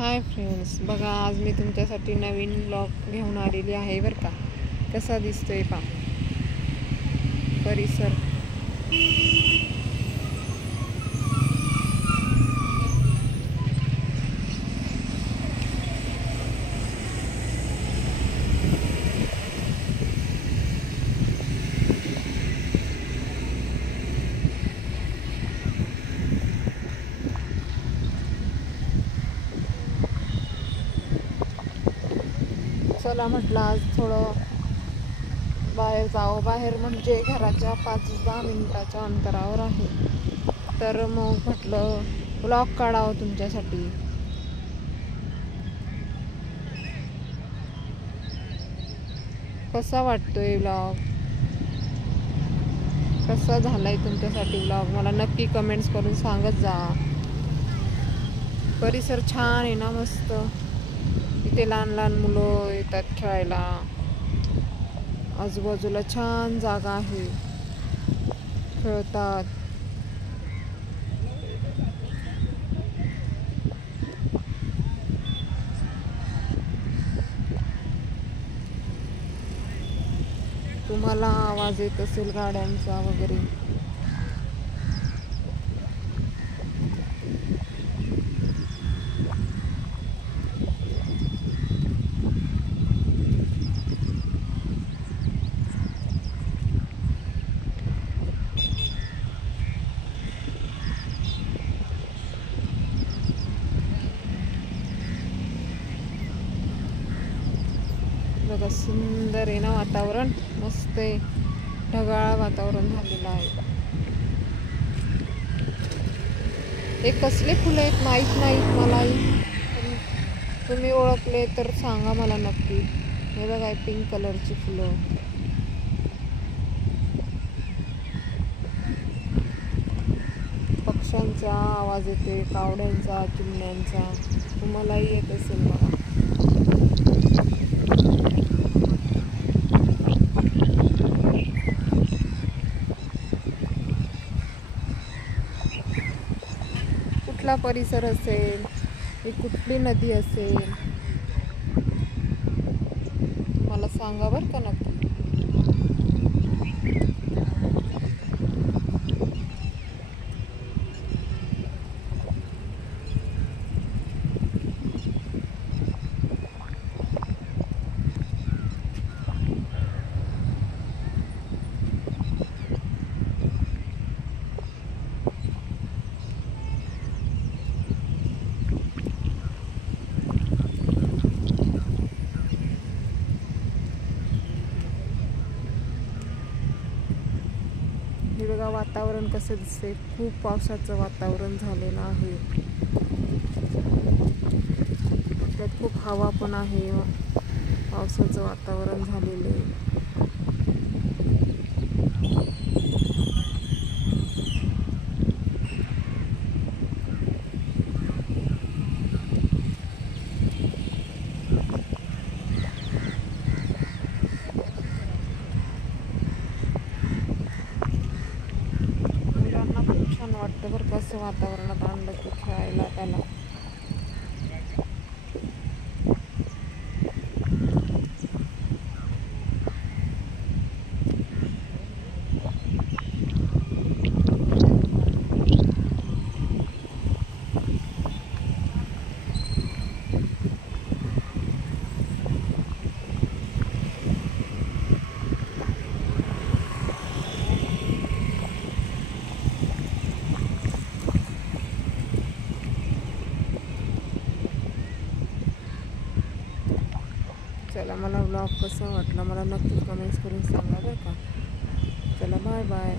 Hi friends, बघा आज मी तुमच्यासाठी नवीन ब्लॉग घेऊन आलेली आहे बरं का. कसा दिसतोय पा परिसर. चला म्हटलं आज थोडं बाहेर जावं. बाहेर म्हणजे घराच्या 5-10 मिनिटाच्या अंतरावर आहे. तर मग म्हटलं ब्लॉग काढावं तुमच्यासाठी. कसा वाटतोय ब्लॉग, कसा झालाय तुमच्यासाठी ब्लॉग, मला नक्की कमेंट्स करून सांगत जा. परिसर छान आहे ना, मस्त. इथे लहान लहान मुलं येतात खेळायला. आजूबाजूला छान जागा आहे, खेळतात. तुम्हाला आवाज येत असेल गाड्यांचा वगैरे. बघा सुंदर आहे ना वातावरण, मस्त आहे. ढगाळ वातावरण झालेलं आहे. हे कसले फुलं आहेत माहीत नाहीत मलाही. तुम्ही ओळखले तर सांगा मला नक्की. हे बघा पिंक कलरची फुलं. पक्ष्यांचा आवाज येते, कावड्यांचा, चिमण्यांचा. तुम्हालाही येत असेल बघा. कुठला परिसर असेल, ही कुठली नदी असेल, मला सांगा बरं का नक्की. हे बघा वातावरण कसं दिसतंय. खूप पावसाचं वातावरण झालेलं आहे. त्यात खूप हवा पण आहे. पावसाचं वातावरण झालेलं आहे. छान वाटतं बरं कसं वातावरणात आणलं की खेळायला त्याला. चला, मला ब्लॉग कसा वाटला मला नक्की कमेंट्स करून सांगा बरं का. चला, बाय बाय.